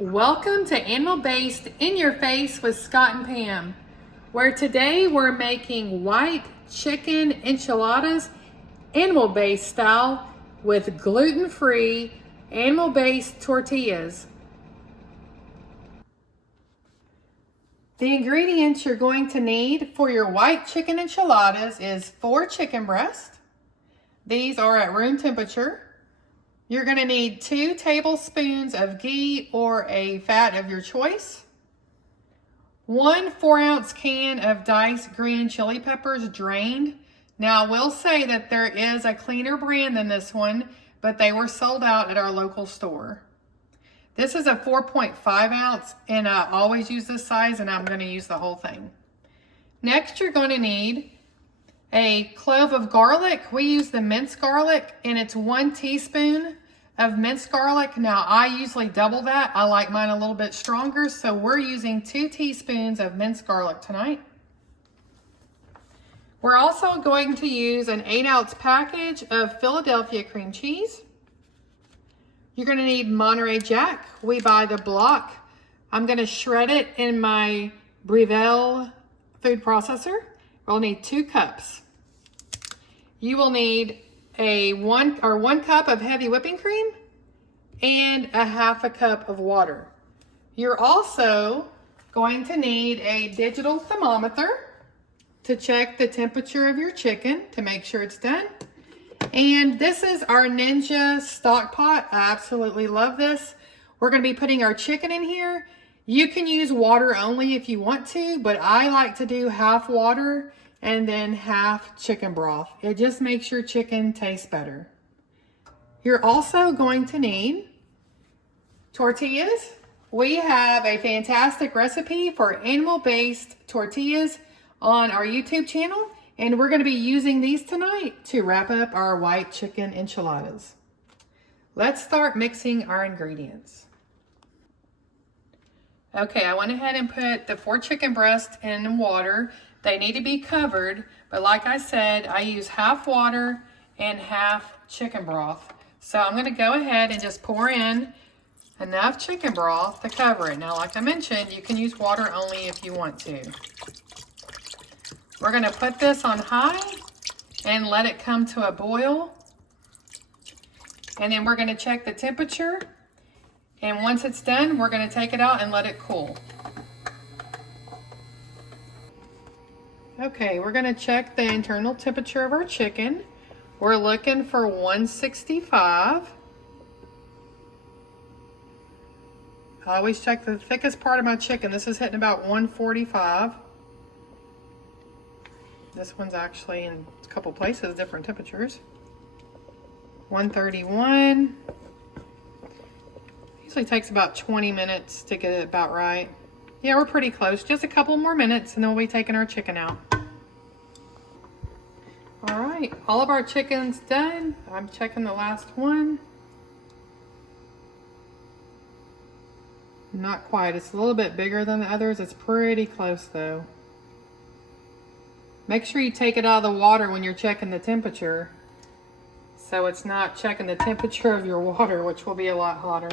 Welcome to Animal-Based In Your Face with Scott and Pam, where today we're making white chicken enchiladas, animal-based style, with gluten-free, animal-based tortillas. The ingredients you're going to need for your white chicken enchiladas is 4 chicken breasts. These are at room temperature. You're going to need 2 tablespoons of ghee or a fat of your choice. 1 4-ounce can of diced green chili peppers drained. Now, I will say that there is a cleaner brand than this one, but they were sold out at our local store. This is a 4.5 ounce, and I always use this size, and I'm going to use the whole thing. Next, you're going to need a clove of garlic. We use the minced garlic, and it's 1 teaspoon of minced garlic. Now, I usually double that. I like mine a little bit stronger, so we're using 2 teaspoons of minced garlic tonight. We're also going to use an 8-ounce package of Philadelphia cream cheese. You're going to need Monterey Jack. We buy the block. I'm going to shred it in my Griddle food processor. We'll need 2 cups. You will need a 1 cup of heavy whipping cream and a 1/2 cup of water. You're also going to need a digital thermometer to check the temperature of your chicken to make sure it's done. And this is our Ninja stock pot. I absolutely love this. We're going to be putting our chicken in here. You can use water only if you want to, but I like to do half water and then half chicken broth. It just makes your chicken taste better. You're also going to need tortillas. We have a fantastic recipe for animal-based tortillas on our YouTube channel, and we're going to be using these tonight to wrap up our white chicken enchiladas. Let's start mixing our ingredients. Okay, I went ahead and put the 4 chicken breasts in water. They need to be covered, but like I said, I use half water and half chicken broth. So I'm going to go ahead and just pour in enough chicken broth to cover it. Now, like I mentioned, you can use water only if you want to. We're going to put this on high and let it come to a boil. And then we're going to check the temperature. And once it's done, we're going to take it out and let it cool. Okay, we're going to check the internal temperature of our chicken. We're looking for 165. I always check the thickest part of my chicken. This is hitting about 145. This one's actually in a couple places, different temperatures. 131. Usually takes about 20 minutes to get it about right. Yeah, we're pretty close. Just a couple more minutes and then we'll be taking our chicken out. All right, all of our chicken's done. I'm checking the last one. Not quite. It's a little bit bigger than the others. It's pretty close though. Make sure you take it out of the water when you're checking the temperature, so it's not checking the temperature of your water, which will be a lot hotter.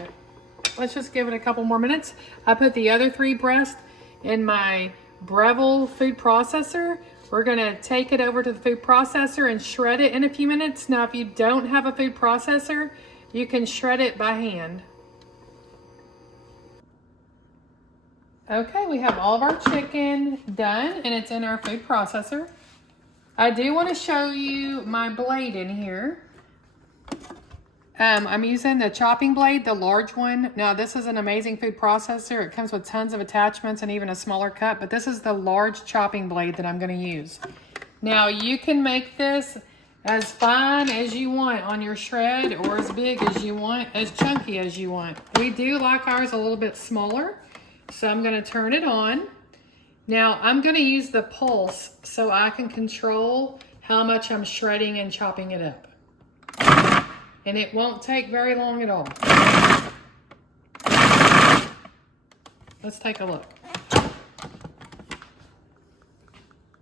Let's just give it a couple more minutes. I put the other 3 breasts in my Breville food processor. We're going to take it over to the food processor and shred it in a few minutes. Now, if you don't have a food processor, you can shred it by hand. Okay, we have all of our chicken done and it's in our food processor. I do want to show you my blade in here. I'm using the chopping blade, the large one. Now, this is an amazing food processor. It comes with tons of attachments and even a smaller cut, but this is the large chopping blade that I'm going to use. Now, you can make this as fine as you want on your shred or as big as you want, as chunky as you want. We do like ours a little bit smaller, so I'm going to turn it on. Now, I'm going to use the pulse so I can control how much I'm shredding and chopping it up. And it won't take very long at all. Let's take a look.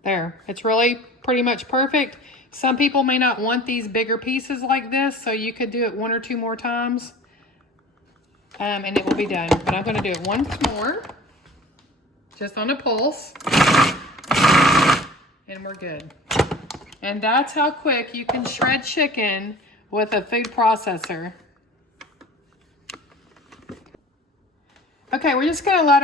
There, it's really pretty much perfect. Some people may not want these bigger pieces like this, so you could do it 1 or 2 more times. and it will be done. But I'm gonna do it once more, just on a pulse, and we're good. And that's how quick you can shred chicken with a food processor. Okay, we're just gonna let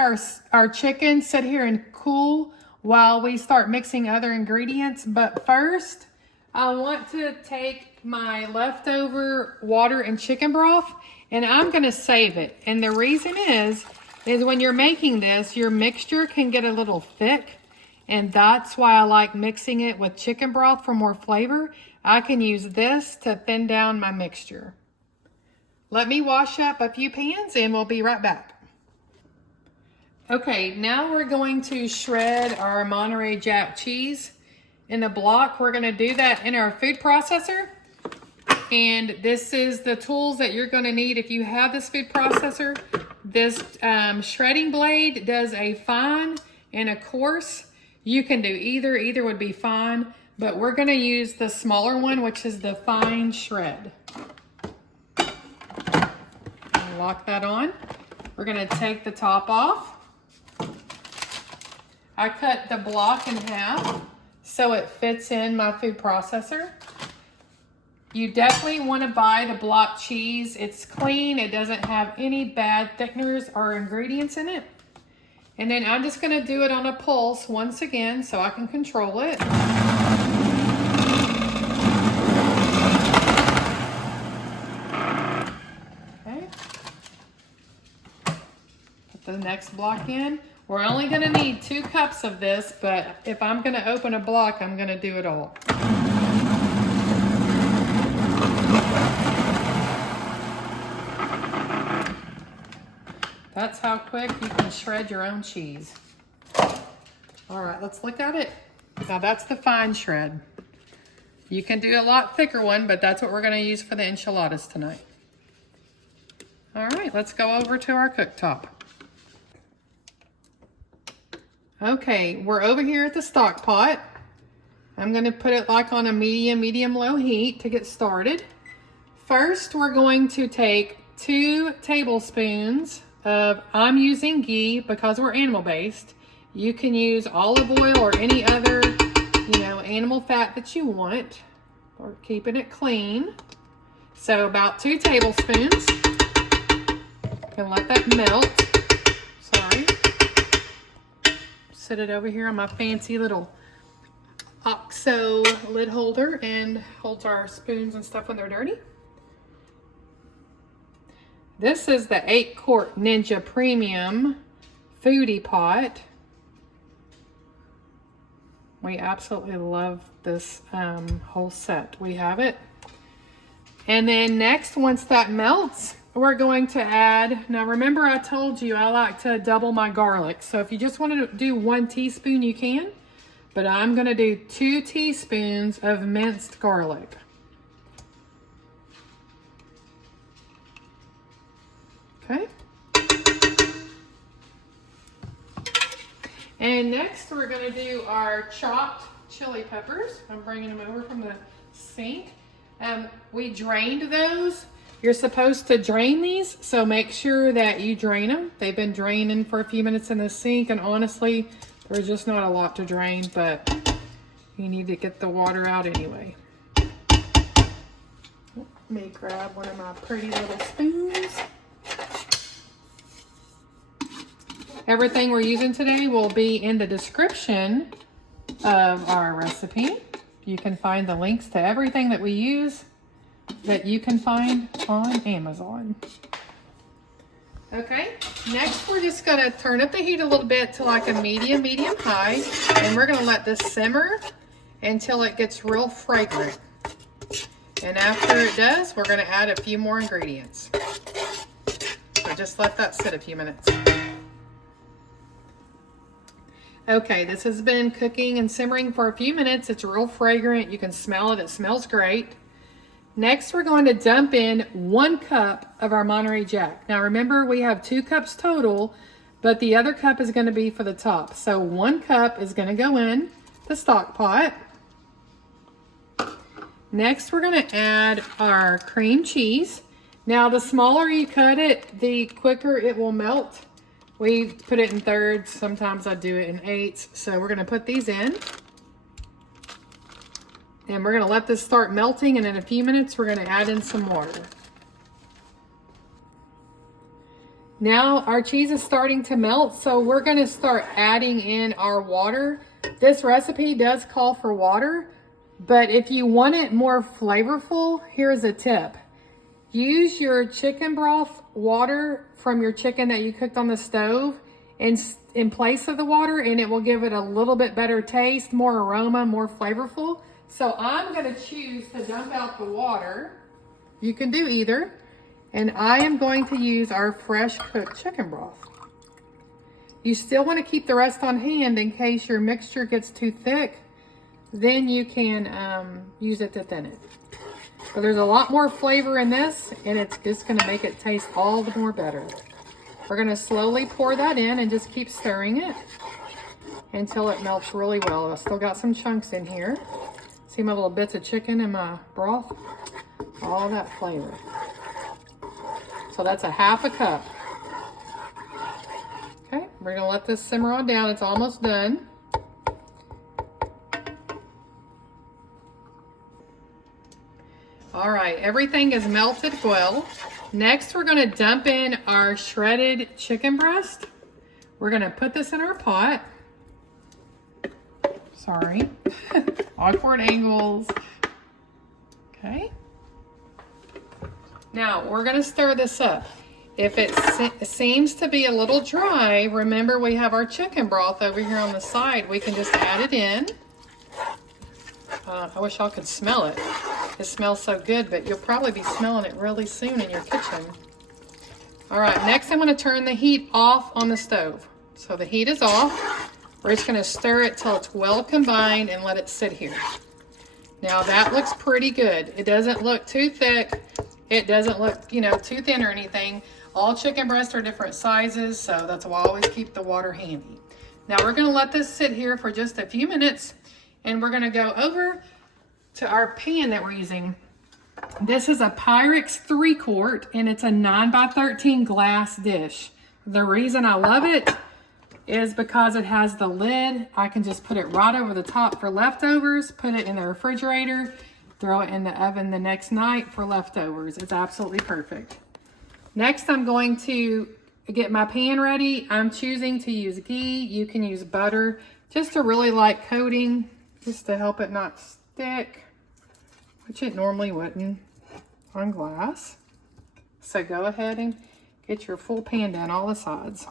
our chicken sit here and cool while we start mixing other ingredients. But first, I want to take my leftover water and chicken broth, and I'm gonna save it. And the reason is when you're making this, your mixture can get a little thick, and that's why I like mixing it with chicken broth for more flavor. I can use this to thin down my mixture. Let me wash up a few pans and we'll be right back. Okay, now we're going to shred our Monterey Jack cheese in a block. We're gonna do that in our food processor. And this is the tools that you're gonna need if you have this food processor. This shredding blade does a fine and a coarse. You can do either, either would be fine, but we're gonna use the smaller one, which is the fine shred. Lock that on. We're gonna take the top off. I cut the block in half so it fits in my food processor. You definitely want to buy the block cheese. It's clean. It doesn't have any bad thickeners or ingredients in it. And then I'm just going to do it on a pulse once again so I can control it. Okay. Put the next block in. We're only going to need 2 cups of this, but if I'm going to open a block, I'm going to do it all. That's how quick you can shred your own cheese. All right, let's look at it. Now that's the fine shred. You can do a lot thicker one, but that's what we're going to use for the enchiladas tonight. All right, let's go over to our cooktop. Okay, we're over here at the stock pot. I'm gonna put it like on a medium-low heat to get started. First, we're going to take 2 tablespoons of, I'm using ghee because we're animal-based. You can use olive oil or any other, animal fat that you want. We're keeping it clean. So about 2 tablespoons. Gonna let that melt. Sorry. Set it over here on my fancy little OXO lid holder and holds our spoons and stuff when they're dirty. This is the 8-quart Ninja Premium Foodie Pot. We absolutely love this whole set. We have it. And then next, once that melts, we're going to add, now remember I told you I like to double my garlic. So if you just want to do 1 teaspoon, you can. But I'm going to do 2 teaspoons of minced garlic. Okay. And next we're going to do our chopped chili peppers. I'm bringing them over from the sink. We drained those. You're supposed to drain these, so make sure that you drain them. They've been draining for a few minutes in the sink, and honestly, there's just not a lot to drain, but you need to get the water out anyway. Let me grab one of my pretty little spoons. Everything we're using today will be in the description of our recipe. You can find the links to everything that we use that you can find on Amazon. Okay, next we're just gonna turn up the heat a little bit to like a medium high, and we're gonna let this simmer until it gets real fragrant. And after it does, we're gonna add a few more ingredients. So just let that sit a few minutes. Okay, this has been cooking and simmering for a few minutes. It's real fragrant. You can smell it. It smells great. Next, we're going to dump in 1 cup of our Monterey Jack. Now remember, we have 2 cups total, but the other cup is going to be for the top. So 1 cup is going to go in the stock pot. Next, we're going to add our cream cheese. Now, the smaller you cut it, the quicker it will melt. We put it in thirds. Sometimes I do it in eighths. So we're gonna put these in. And we're gonna let this start melting, and in a few minutes, we're gonna add in some water. Now our cheese is starting to melt, so we're gonna start adding in our water. This recipe does call for water, but if you want it more flavorful, here's a tip. Use your chicken broth water from your chicken that you cooked on the stove in place of the water, and it will give it a little bit better taste, more aroma, more flavorful. So I'm gonna choose to dump out the water. You can do either. And I am going to use our fresh cooked chicken broth. You still want to keep the rest on hand in case your mixture gets too thick. Then you can use it to thin it. But there's a lot more flavor in this, and it's just going to make it taste all the more better. We're going to slowly pour that in and just keep stirring it until it melts really well. I still got some chunks in here. See my little bits of chicken in my broth? All that flavor. So that's a half a cup. Okay, we're gonna let this simmer on down. It's almost done. All right, everything is melted well. Next, we're gonna dump in our shredded chicken breast. We're gonna put this in our pot. Sorry, awkward angles. Okay. Now, we're gonna stir this up. If it seems to be a little dry, remember we have our chicken broth over here on the side. We can just add it in. I wish y'all could smell it. It smells so good, but you'll probably be smelling it really soon in your kitchen. All right, next I'm gonna turn the heat off on the stove. So the heat is off. We're just gonna stir it till it's well combined and let it sit here. Now that looks pretty good. It doesn't look too thick. It doesn't look, too thin or anything. All chicken breasts are different sizes, so that's why I always keep the water handy. Now we're gonna let this sit here for just a few minutes, and we're gonna go over to our pan that we're using. This is a Pyrex 3-quart, and it's a 9x13 glass dish. The reason I love it is because it has the lid. I can just put it right over the top for leftovers, put it in the refrigerator, throw it in the oven the next night for leftovers. It's absolutely perfect. Next, I'm going to get my pan ready. I'm choosing to use ghee. You can use butter, just a really light coating, just to help it not stick, which it normally wouldn't on glass. So go ahead and get your full pan down all the sides.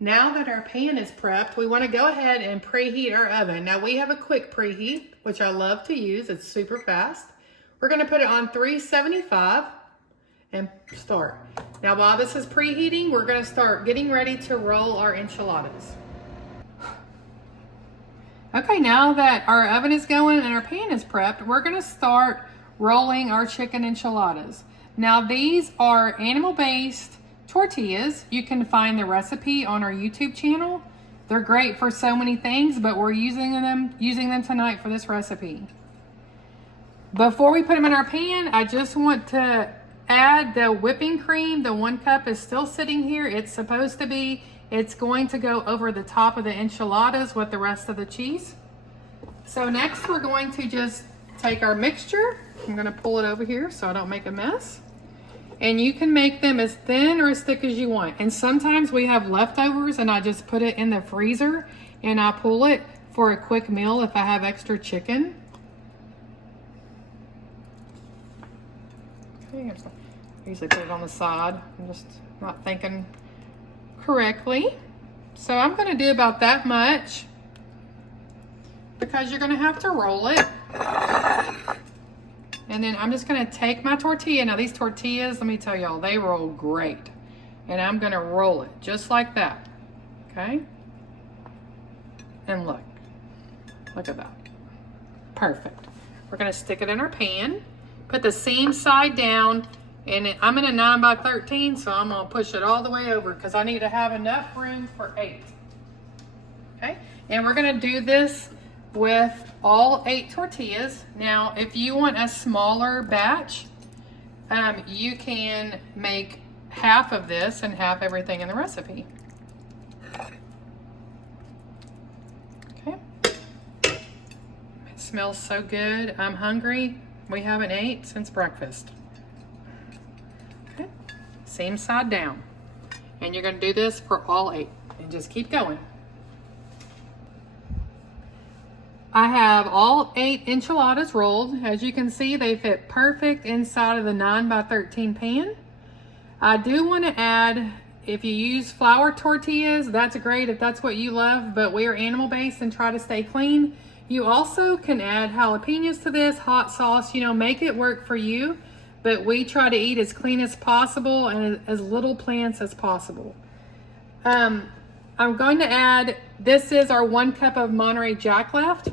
Now that our pan is prepped, we want to go ahead and preheat our oven. Now we have a quick preheat, which I love to use. It's super fast. We're going to put it on 375 and start. Now while this is preheating, we're going to start getting ready to roll our enchiladas. Okay, now that our oven is going and our pan is prepped, we're going to start rolling our chicken enchiladas. Now these are animal-based tortillas. You can find the recipe on our YouTube channel. They're great for so many things, but we're using them tonight for this recipe. Before we put them in our pan, I just want to add the whipping cream. The 1 cup is still sitting here. It's supposed to be. It's going to go over the top of the enchiladas with the rest of the cheese. So next we're going to just take our mixture. I'm going to pull it over here so I don't make a mess. And you can make them as thin or as thick as you want. And sometimes we have leftovers and I just put it in the freezer and I pull it for a quick meal if I have extra chicken. Okay, I usually put it on the side. I'm just not thinking correctly. So I'm gonna do about that much because you're gonna have to roll it. And then I'm just gonna take my tortilla. Now these tortillas, let me tell y'all, they roll great. And I'm gonna roll it just like that, okay? And look at that, perfect. We're gonna stick it in our pan, put the seam side down, and I'm in a 9x13, so I'm gonna push it all the way over because I need to have enough room for 8. Okay, and we're gonna do this with all 8 tortillas. Now, if you want a smaller batch, you can make half of this and half everything in the recipe. Okay. It smells so good. I'm hungry. We haven't ate since breakfast. Okay. Same side down. And you're going to do this for all 8 and just keep going. I have all 8 enchiladas rolled. As you can see, they fit perfect inside of the 9x13 pan. I do want to add, if you use flour tortillas, that's great if that's what you love, but we are animal-based and try to stay clean. You also can add jalapenos to this, hot sauce, you know, make it work for you, but we try to eat as clean as possible and as little plants as possible. I'm going to add, this is our 1 cup of Monterey Jack left.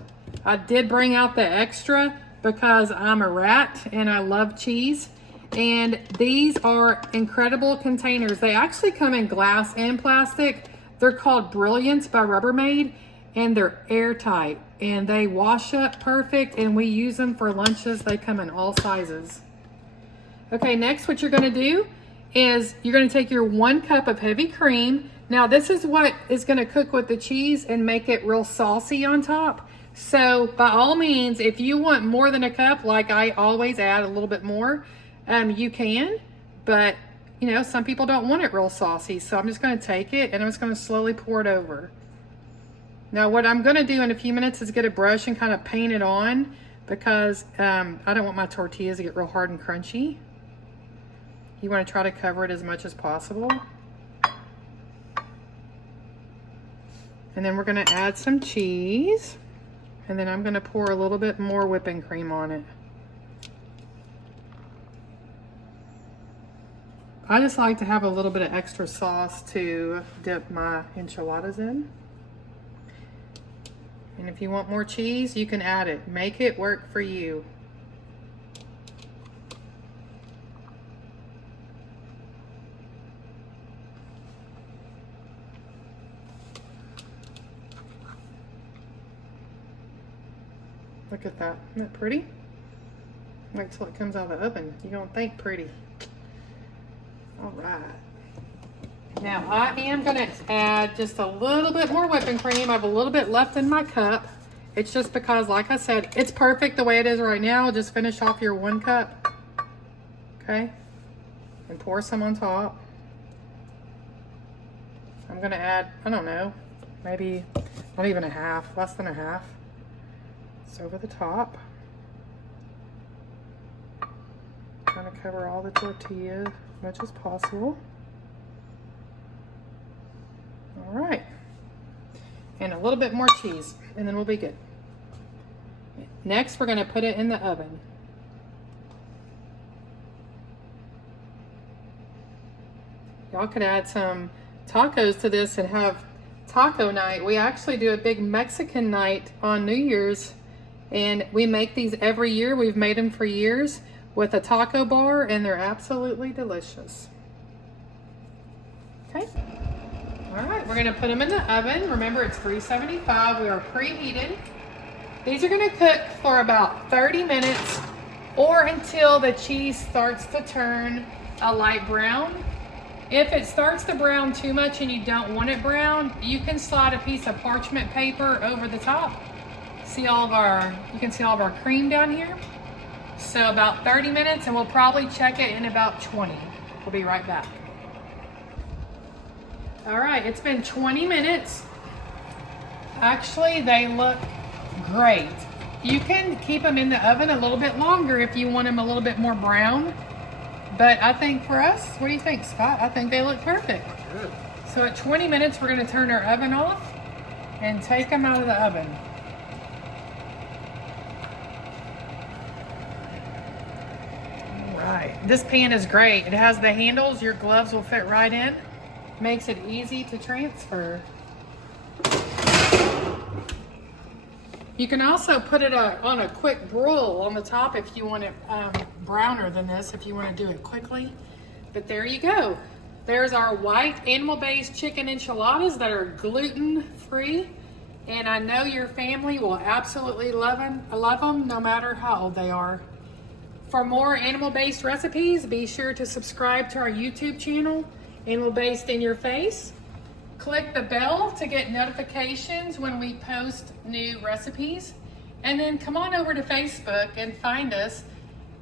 I did bring out the extra because I'm a rat and I love cheese. And these are incredible containers. They actually come in glass and plastic. They're called Brilliance by Rubbermaid, and they're airtight and they wash up perfect, and we use them for lunches. They come in all sizes. Okay, next what you're gonna do is you're gonna take your 1 cup of heavy cream. Now this is what is gonna cook with the cheese and make it real saucy on top. So by all means, if you want more than a cup, like I always add a little bit more, you can, but you know, some people don't want it real saucy. So I'm just gonna take it and I'm just gonna slowly pour it over. Now what I'm gonna do in a few minutes is get a brush and kind of paint it on, because I don't want my tortillas to get real hard and crunchy. You wanna try to cover it as much as possible. And then we're gonna add some cheese. And then I'm gonna pour a little bit more whipping cream on it. I just like to have a little bit of extra sauce to dip my enchiladas in. And if you want more cheese, you can add it. Make it work for you. Look at that, isn't that pretty? Wait till it comes out of the oven. You don't think pretty. All right. Now I am gonna add just a little bit more whipping cream. I have a little bit left in my cup. It's just because, like I said, it's perfect the way it is right now. Just finish off your 1 cup, okay? And pour some on top. I'm gonna add, I don't know, maybe not even a half, less than a half. It's over the top. Trying to cover all the tortilla as much as possible. All right. And a little bit more cheese, and then we'll be good. Next, we're gonna put it in the oven. Y'all could add some tacos to this and have taco night. We actually do a big Mexican night on New Year's, and we make these every year. We've made them for years with a taco bar, and they're absolutely delicious. Okay. All right, we're gonna put them in the oven. Remember, it's 375. We are preheated. These are gonna cook for about 30 minutes or until the cheese starts to turn a light brown. If it starts to brown too much and you don't want it brown, you can slide a piece of parchment paper over the top. You can see all of our cream down here. So about 30 minutes, and we'll probably check it in about 20. We'll be right back. All right, it's been 20 minutes. Actually, they look great. You can keep them in the oven a little bit longer if you want them a little bit more brown. But I think for us, what do you think, Scott? I think they look perfect. Good. So at 20 minutes, we're gonna turn our oven off and take them out of the oven. All right, this pan is great. It has the handles, your gloves will fit right in. Makes it easy to transfer. You can also put it on a quick broil on the top if you want it browner than this, if you want to do it quickly. But there you go. There's our white animal-based chicken enchiladas that are gluten-free. and I know your family will absolutely love them no matter how old they are. For more animal-based recipes, be sure to subscribe to our YouTube channel, Animal Based in Your Face. Click the bell to get notifications when we post new recipes. And then come on over to Facebook and find us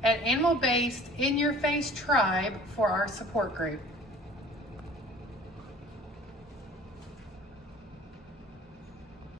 at Animal Based in Your Face Tribe for our support group.